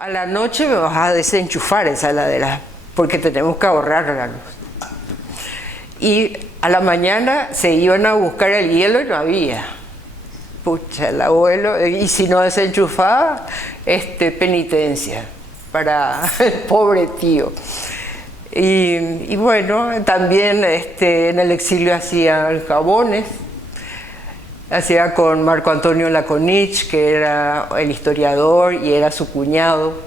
A la noche me vas a desenchufar esa heladera porque tenemos que ahorrar la luz. Y a la mañana se iban a buscar el hielo y no había. Pucha, el abuelo, y si no desenchufaba, penitencia para el pobre tío. Y bueno, también en el exilio hacían jabones, hacía con Marco Antonio Laconich, que era el historiador y era su cuñado,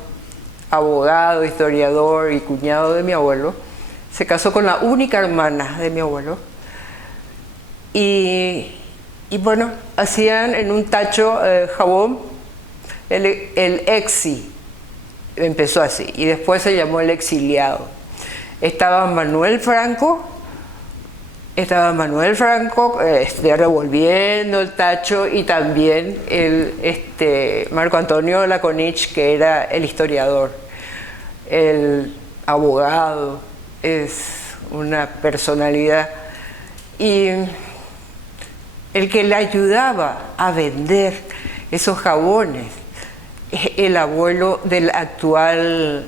abogado, historiador y cuñado de mi abuelo. Se casó con la única hermana de mi abuelo. Y bueno, hacían en un tacho jabón, el exi, empezó así, y después se llamó el exiliado. Estaba Manuel Franco revolviendo el tacho, y también Marco Antonio Laconich, que era el historiador, el abogado, es una personalidad. Y el que le ayudaba a vender esos jabones es el abuelo del actual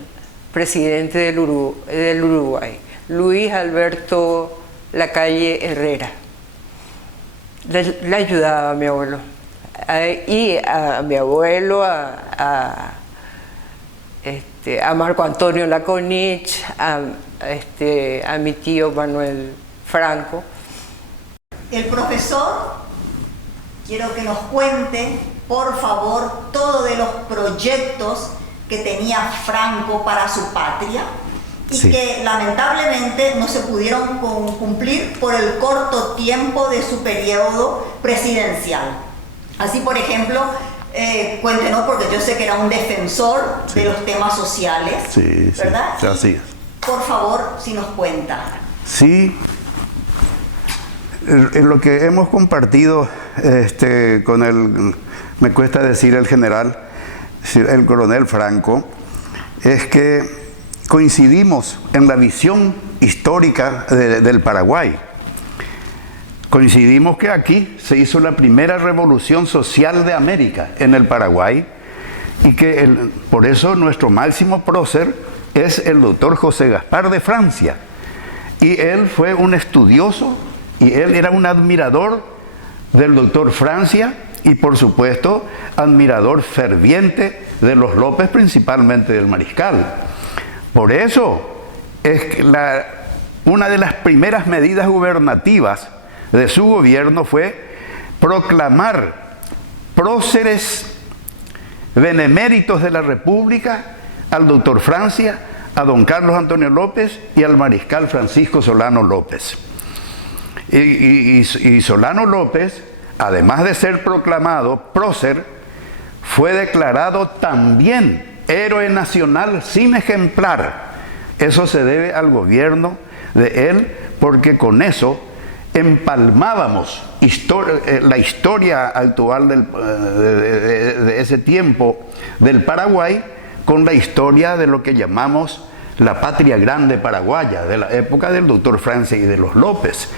presidente del Uruguay, Luis Alberto Lacalle Herrera. Le ayudaba a mi abuelo. Y a mi abuelo, a Marco Antonio Laconich, a mi tío Manuel Franco. El profesor, quiero que nos cuente, por favor, todos de los proyectos que tenía Franco para su patria y sí, que lamentablemente no se pudieron cumplir por el corto tiempo de su periodo presidencial. Así, por ejemplo, cuéntenos, porque yo sé que era un defensor sí, de los temas sociales, sí, ¿verdad? Sí, así es. Por favor, si nos cuenta. Sí, en lo que hemos compartido con me cuesta decir el general, el coronel Franco, es que coincidimos en la visión histórica del Paraguay. Coincidimos que aquí se hizo la primera revolución social de América, en el Paraguay, y que por eso nuestro máximo prócer es el doctor José Gaspar de Francia. Y él fue un estudioso, y él era un admirador del doctor Francia, y por supuesto admirador ferviente de los López, principalmente del Mariscal. Por eso es que una de las primeras medidas gubernativas de su gobierno fue proclamar próceres beneméritos de la República al doctor Francia, a don Carlos Antonio López y al Mariscal Francisco Solano López. Y Solano López, además de ser proclamado prócer, fue declarado también héroe nacional sin ejemplar. Eso se debe al gobierno de él, porque con eso empalmábamos la historia actual de ese tiempo del Paraguay con la historia de lo que llamamos la patria grande paraguaya, de la época del doctor Francia y de los López.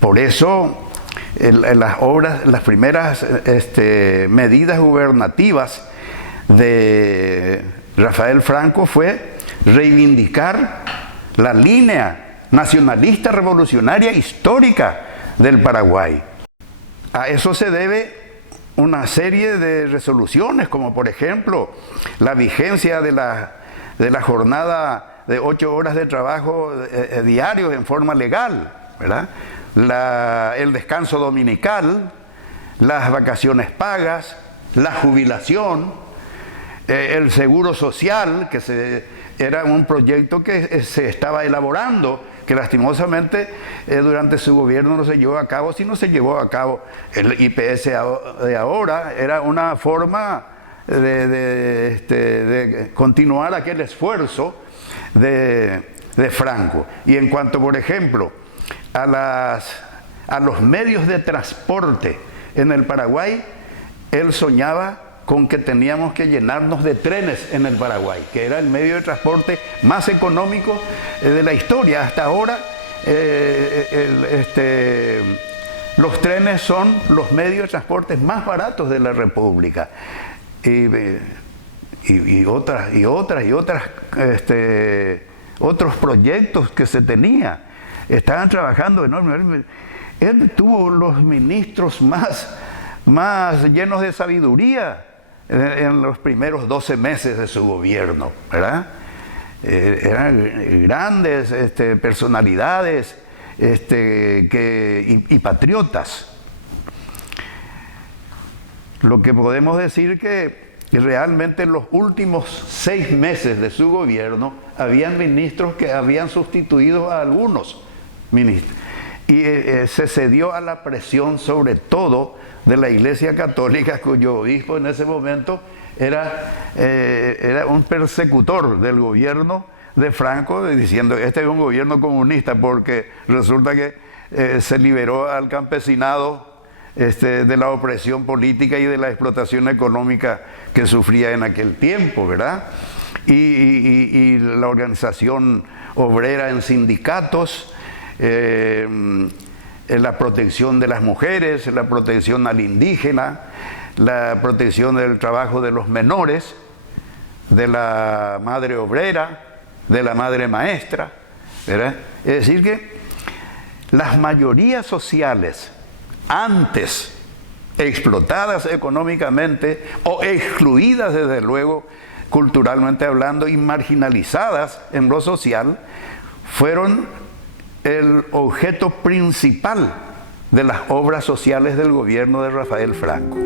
Por eso las primeras medidas gubernativas de Rafael Franco fue reivindicar la línea nacionalista revolucionaria histórica del Paraguay. A eso se debe una serie de resoluciones, como por ejemplo la vigencia de la jornada de 8 horas de trabajo diarios en forma legal, ¿verdad? El descanso dominical, las vacaciones pagas, la jubilación, el seguro social, que era un proyecto que se estaba elaborando, que lastimosamente durante su gobierno no se llevó a cabo. Si no se llevó a cabo el IPS de ahora, era una forma de continuar aquel esfuerzo de Franco. Y en cuanto, por ejemplo, a los medios de transporte en el Paraguay, él soñaba con que teníamos que llenarnos de trenes en el Paraguay, que era el medio de transporte más económico de la historia. Hasta ahora los trenes son los medios de transporte más baratos de la República. otros proyectos que se tenía. Estaban trabajando enormemente. Él tuvo los ministros más llenos de sabiduría en los primeros 12 meses de su gobierno, ¿verdad? Eran grandes personalidades y patriotas. Lo que podemos decir que realmente en los últimos 6 meses de su gobierno habían ministros que habían sustituido a algunos ministros. Y se cedió a la presión sobre todo de la Iglesia Católica, cuyo obispo en ese momento era un persecutor del gobierno de Franco, diciendo este es un gobierno comunista, porque resulta que se liberó al campesinado de la opresión política y de la explotación económica que sufría en aquel tiempo, ¿verdad? Y la organización obrera en sindicatos, la protección de las mujeres, la protección al indígena, la protección del trabajo de los menores, de la madre obrera, de la madre maestra, ¿verdad? Es decir que las mayorías sociales antes explotadas económicamente o excluidas desde luego culturalmente hablando y marginalizadas en lo social, fueron el objeto principal de las obras sociales del gobierno de Rafael Franco.